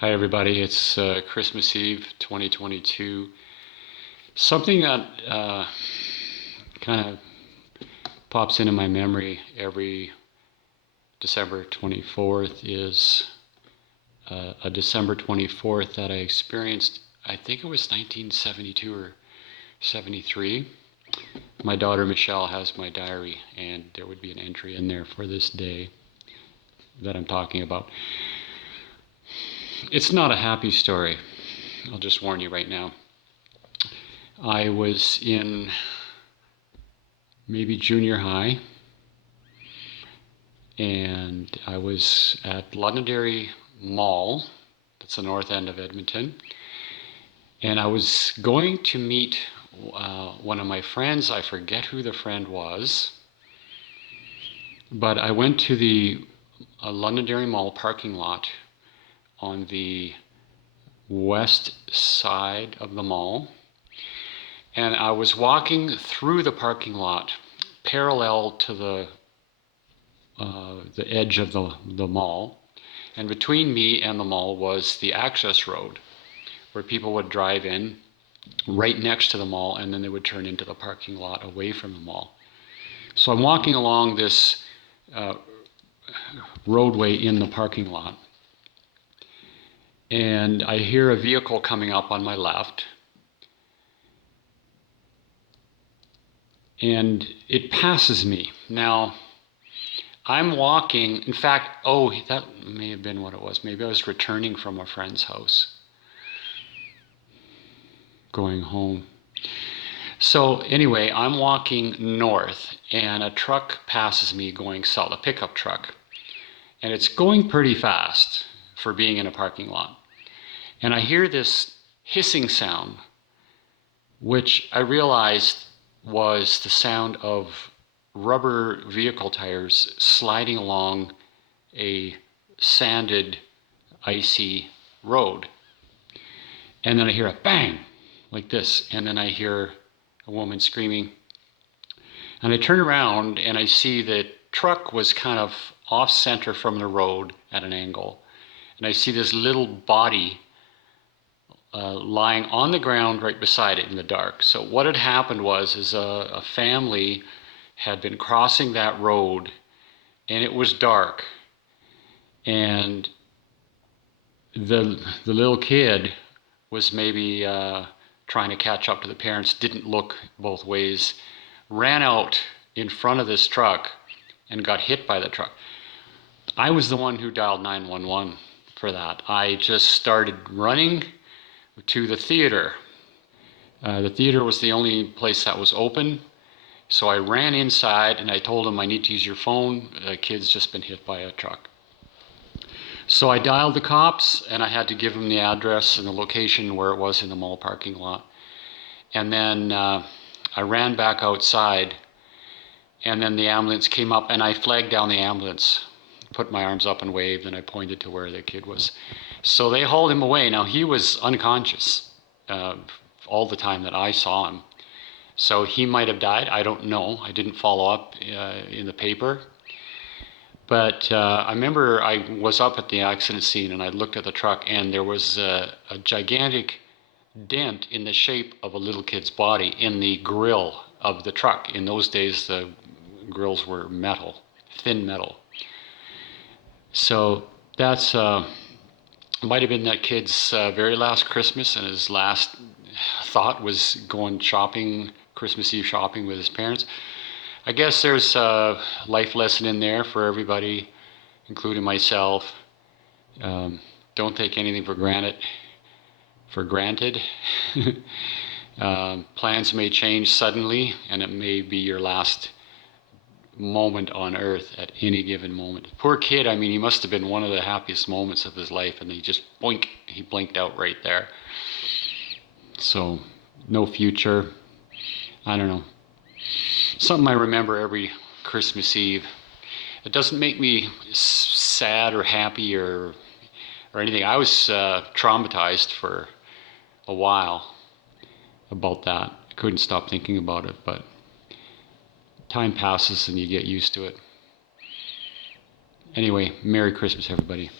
Hi everybody, it's Christmas Eve 2022. Something that kind of pops into my memory every December 24th is a December 24th that I experienced, I think it was 1972 or 73. My daughter Michelle has my diary, and there would be an entry in there for this day that I'm talking about. It's not a happy story. I'll just warn you right now. I was in maybe junior high, and I was at Londonderry Mall, that's the north end of Edmonton, and I was going to meet one of my friends. I forget who the friend was, but I went to the Londonderry Mall parking lot on the west side of the mall, and I was walking through the parking lot parallel to the edge of the mall, and between me and the mall was the access road where people would drive in right next to the mall, and then they would turn into the parking lot away from the mall. So I'm walking along this roadway in the parking lot, and I hear a vehicle coming up on my left, and it passes me. Now, I'm walking, in fact, that may have been what it was. Maybe I was returning from a friend's house, going home. So anyway, I'm walking north, and a truck passes me going south, a pickup truck. And it's going pretty fast for being in a parking lot. And I hear this hissing sound, which I realized was the sound of rubber vehicle tires sliding along a sanded, icy road. And then I hear a bang, like this, and then I hear a woman screaming. And I turn around and I see the truck was kind of off center from the road at an angle. And I see this little body lying on the ground right beside it in the dark. So what had happened was a family had been crossing that road, and it was dark, and the little kid was maybe trying to catch up to the parents, didn't look both ways, ran out in front of this truck and got hit by the truck. I was the one who dialed 911 for that. I just started running to the theater. The theater was the only place that was open. So I ran inside and I told him, I need to use your phone. The kid's just been hit by a truck. So I dialed the cops, and I had to give them the address and the location where it was in the mall parking lot. And then I ran back outside, and then the ambulance came up, and I flagged down the ambulance, put my arms up and waved, and I pointed to where the kid was. So they hauled him away. Now, he was unconscious all the time that I saw him. So he might have died. I don't know. I didn't follow up in the paper. But I remember I was up at the accident scene, and I looked at the truck, and there was a gigantic dent in the shape of a little kid's body in the grill of the truck. In those days, the grills were metal, thin metal. So that's might have been that kid's very last Christmas, and his last thought was going shopping, Christmas Eve shopping with his parents. I guess there's a life lesson in there for everybody, including myself. Don't take anything for granted. Plans may change suddenly, and it may be your last moment on earth at any given moment. Poor kid, I mean, he must have been one of the happiest moments of his life, and he just he blinked out right there. So, no future. I don't know. Something I remember every Christmas Eve. It doesn't make me sad or happy or anything. I was traumatized for a while about that. I couldn't stop thinking about it, but time passes and you get used to it. Anyway, Merry Christmas, everybody.